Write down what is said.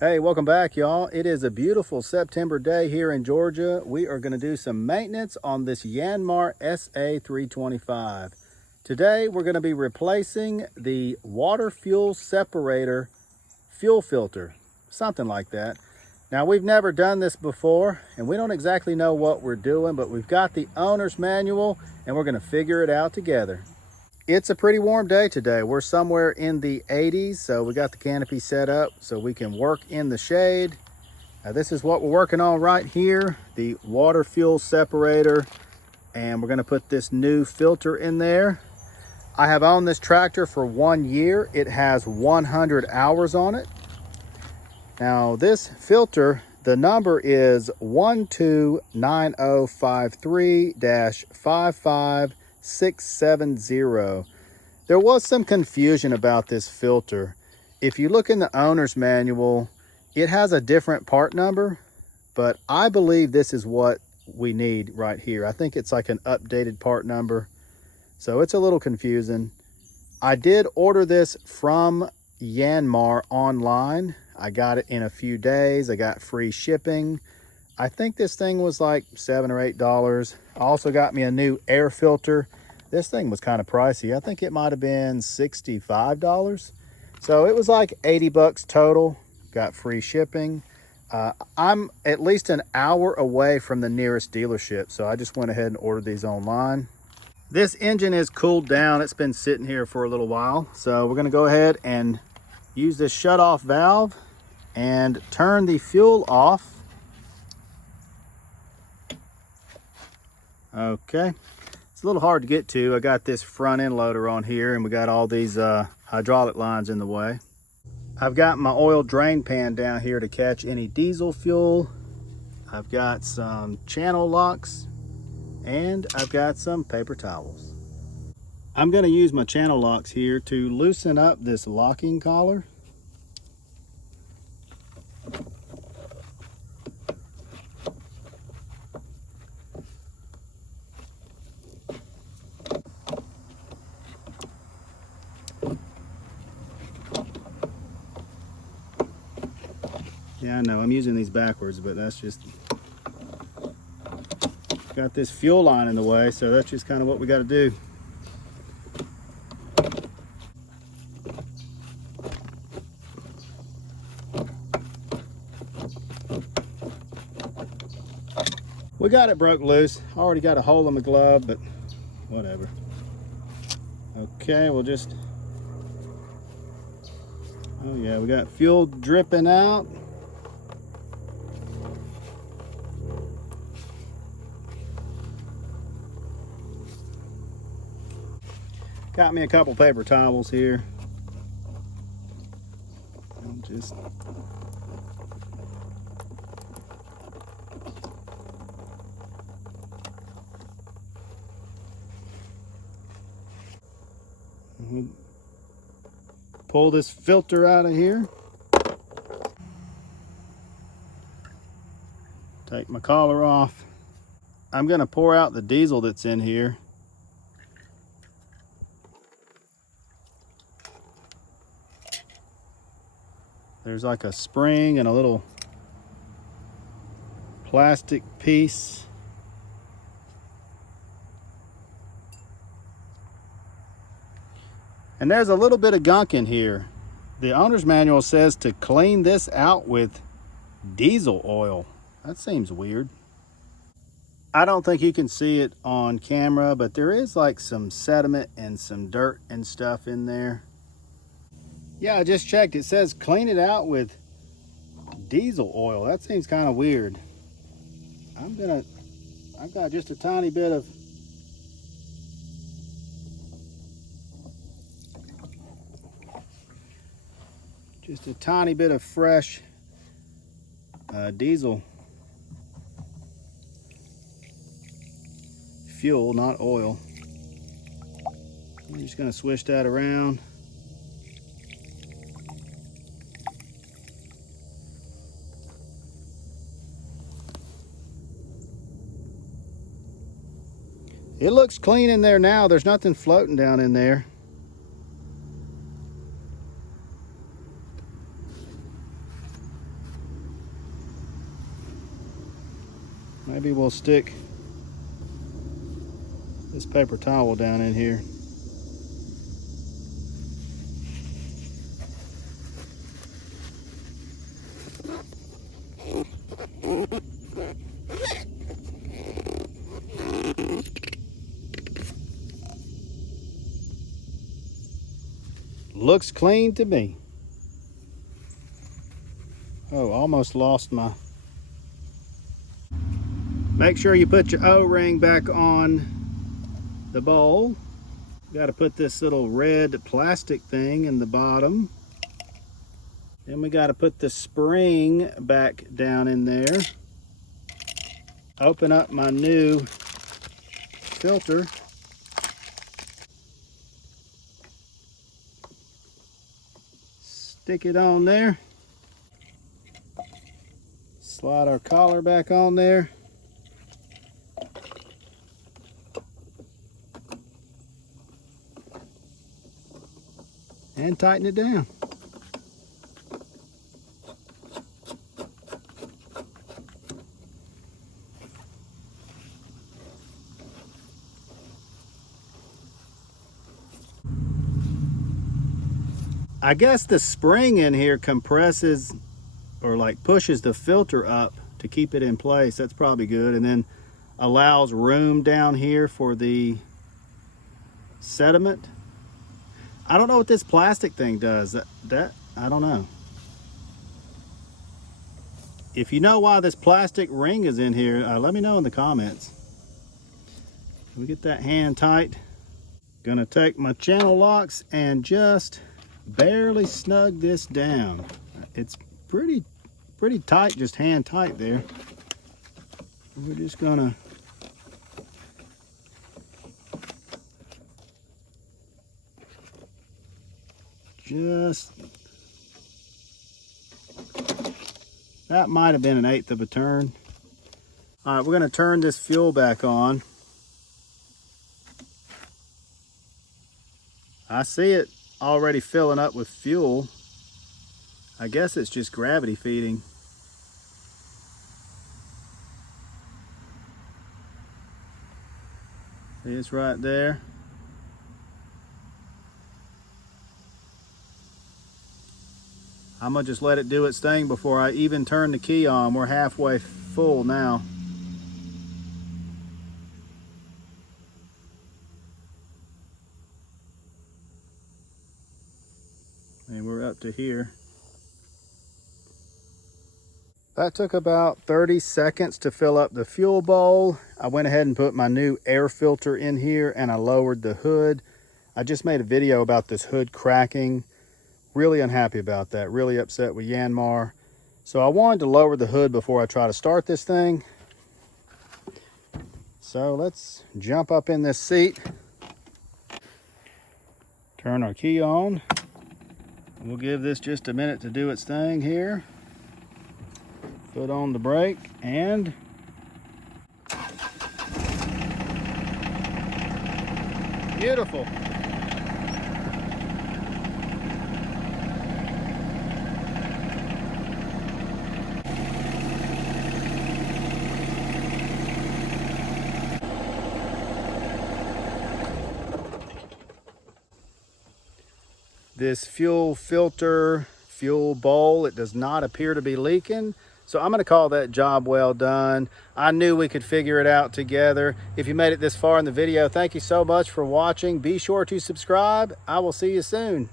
Hey, welcome back, y'all. It is a beautiful September day here in Georgia. We are going to do some maintenance on this Yanmar SA325. Today, we're going to be replacing the water fuel separator fuel filter, something like that. Now, we've never done this before, and we don't exactly know what we're doing, but we've got the owner's manual, and we're going to figure it out together. It's a pretty warm day today. We're somewhere in the 80s, so we got the canopy set up so we can work in the shade. This is what we're working on right here, the water fuel separator, and we're gonna put this new filter in there. I have owned this tractor for 1 year. It has 100 hours on it. Now this filter, the number is 129053-55670. There was some confusion about this filter. If you look in the owner's manual, it has a different part number, but I believe this is what we need right here. I think it's like an updated part number, so it's a little confusing. I did order this from Yanmar online. I got it in a few days. I got free shipping. I think this thing was like $7 or $8. I also got me a new air filter. This thing was kind of pricey. I think it might have been $65. So it was like 80 bucks total. Got free shipping. I'm at least an hour away from the nearest dealership, so I just went ahead and ordered these online. This engine is cooled down. It's been sitting here for a little while. So we're gonna go ahead and use this shut-off valve and turn the fuel off. Okay, it's a little hard to get to. I got this front end loader on here and we got all these hydraulic lines in the way. I've got my oil drain pan down here to catch any diesel fuel. I've got some channel locks and I've got some paper towels. I'm going to use my channel locks here to loosen up this locking collar. Yeah, I know I'm using these backwards, but that's just got this fuel line in the way, so that's just kind of what we got to do. We got it broke loose. I already got a hole in the glove, but whatever. Okay, we'll just, oh yeah, we got fuel dripping out. Got me a couple paper towels here. And just pull this filter out of here. Take my collar off. I'm going to pour out the diesel that's in here. There's like a spring and a little plastic piece. And there's a little bit of gunk in here. The owner's manual says to clean this out with diesel oil. That seems weird. I don't think you can see it on camera, but there is like some sediment and some dirt and stuff in there. Yeah, I just checked. It says clean it out with diesel oil. That seems kind of weird. I've got just a tiny bit of fresh diesel fuel, not oil. I'm just going to swish that around. It looks clean in there now. There's nothing floating down in there. Maybe we'll stick this paper towel down in here. Looks clean to me. Oh, almost lost my... Make sure you put your O-ring back on the bowl. Got to put this little red plastic thing in the bottom. Then we got to put the spring back down in there. Open up my new filter. Stick it on there. Slide our collar back on there. And tighten it down. I guess the spring in here compresses or like pushes the filter up to keep it in place. That's probably good. And then allows room down here for the sediment. I don't know what this plastic thing does. That I don't know. If you know why this plastic ring is in here, let me know in the comments. We get that hand tight. Gonna take my channel locks and just barely snug this down. It's pretty tight, just hand tight there. We're just gonna that might have been 1/8 of a turn. All right, we're gonna turn this fuel back on. I see it already filling up with fuel. I guess it's just gravity feeding. See, it's right there. I'm gonna just let it do its thing before I even turn the key on. We're halfway full now. And we're up to here. That took about 30 seconds to fill up the fuel bowl. I went ahead and put my new air filter in here and I lowered the hood. I just made a video about this hood cracking. Really unhappy about that, really upset with Yanmar. So I wanted to lower the hood before I try to start this thing. So let's jump up in this seat. Turn our key on. We'll give this just a minute to do its thing here. Foot on the brake and beautiful. This fuel filter, fuel bowl, it does not appear to be leaking. So I'm gonna call that job well done. I knew we could figure it out together. If you made it this far in the video, thank you so much for watching. Be sure to subscribe. I will see you soon.